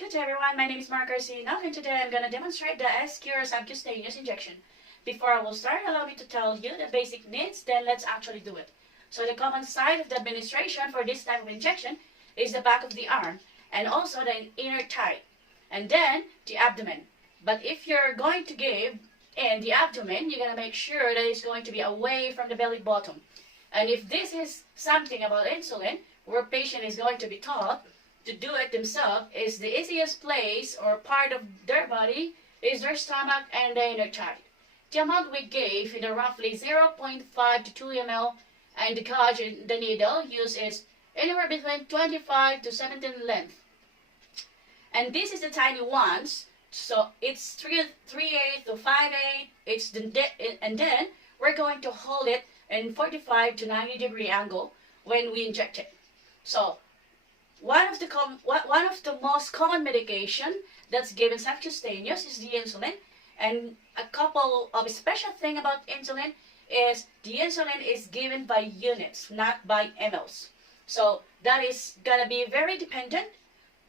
Good day everyone, my name is Mark Garcia and today I'm going to demonstrate the SQ subcutaneous injection. Before I will start, allow me to tell you the basic needs, then let's actually do it. So the common site of the administration for this type of injection is the back of the arm and also the inner thigh and then the abdomen. But if you're going to give in the abdomen, you're going to make sure that it's going to be away from the belly button. And if this is something about insulin, where patient is going to be taught to do it themselves, is the easiest place or part of their body is their stomach and the inner thigh. The amount we gave in a roughly 0.5 to 2 ml and the gauge in the needle used is anywhere between 25 to 17 length. And this is the tiny ones, so it's 3/8 to 5/8. And then we're going to hold it in 45 to 90 degree angle when we inject it. So one of the most common medication that's given subcutaneous is the insulin, and a couple of special thing about insulin is the insulin is given by units, not by mLs. So that is gonna be very dependent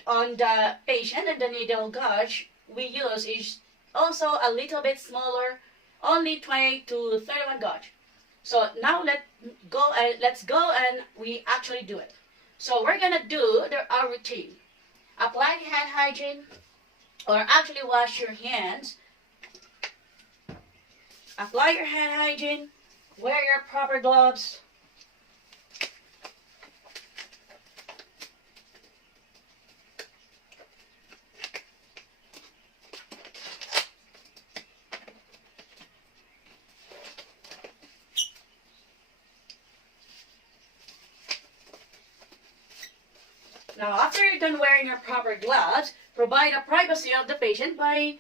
on the patient, and the needle gauge we use is also a little bit smaller, only 20 to 31 gauge. So now let's go and we actually do it. So we're gonna do our routine. Apply hand hygiene, or actually wash your hands. Apply your hand hygiene, wear your proper gloves. Now, after you're done wearing your proper gloves, provide a privacy of the patient by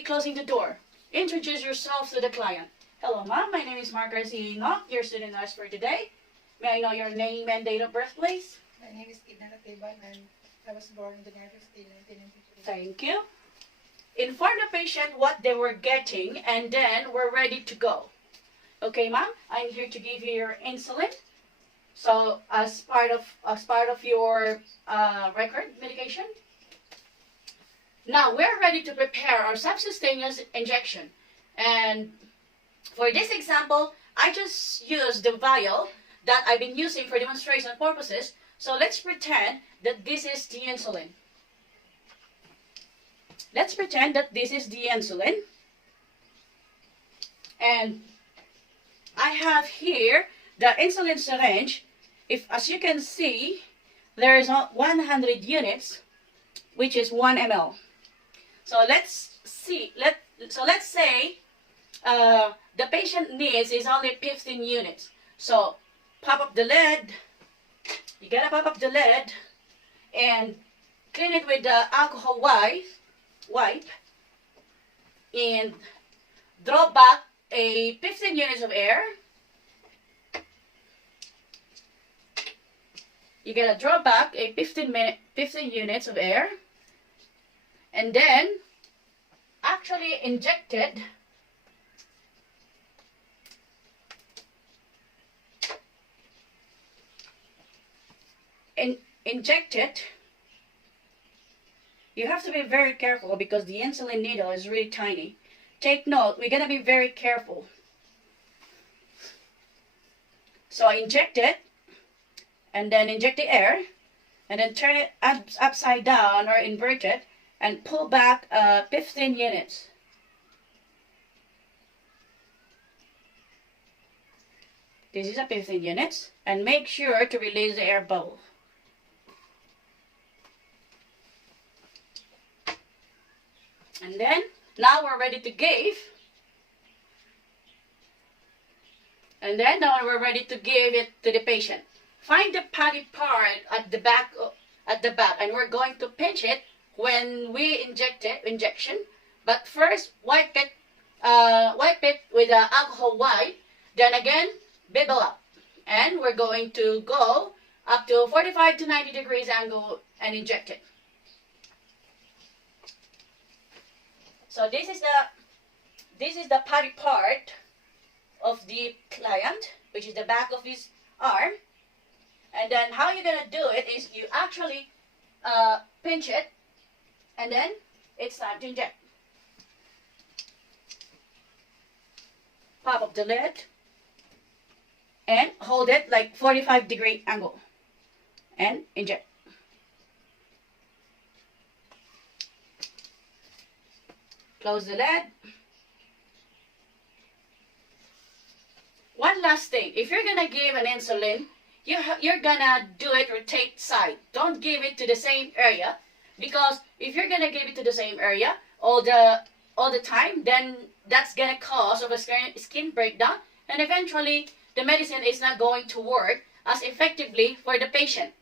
closing the door. Introduce yourself to the client. Hello, ma'am. My name is Mark Garcia, your student nurse for today. May I know your name and date of birth, please? My name is Edna Atiban and I was born on January 15, 1993. Thank you. Inform the patient what they were getting and then we're ready to go. Okay, ma'am. I'm here to give you your insulin. So as part of your record medication. Now we're ready to prepare our subcutaneous injection. And for this example, I just used the vial that I've been using for demonstration purposes. So let's pretend that this is the insulin. Let's pretend that this is the insulin. And I have here the insulin syringe. As you can see, there is 100 units, which is 1 ml. So let's say the patient needs is only 15 units. So pop up the lid. You gotta pop up the lid and clean it with the alcohol wipe and draw back a 15 units of air. You gotta draw back a 15 units of air and then actually inject it You have to be very careful because the insulin needle is really tiny. Take note, we're gonna be very careful. So inject it and then inject the air and then turn it upside down or invert it and pull back 15 units. This is a 15 units, and make sure to release the air bubble. And then now we're ready to give. And then now we're ready to give it to the patient. Find the patty part at the back, and we're going to pinch it when we injection. But first, wipe it with an alcohol wipe. Then again, bubble up, and we're going to go up to 45 to 90 degrees angle and inject it. So this is the patty part of the client, which is the back of his arm. And then how you're going to do it is you actually pinch it And then it's time to inject. Pop up the lid and hold it like 45-degree angle and inject. Close the lid. One last thing, if you're gonna give an insulin, you're gonna do it rotate side. Don't give it to the same area, because if you're gonna give it to the same area all the time, then that's gonna cause of a skin breakdown, and eventually the medicine is not going to work as effectively for the patient.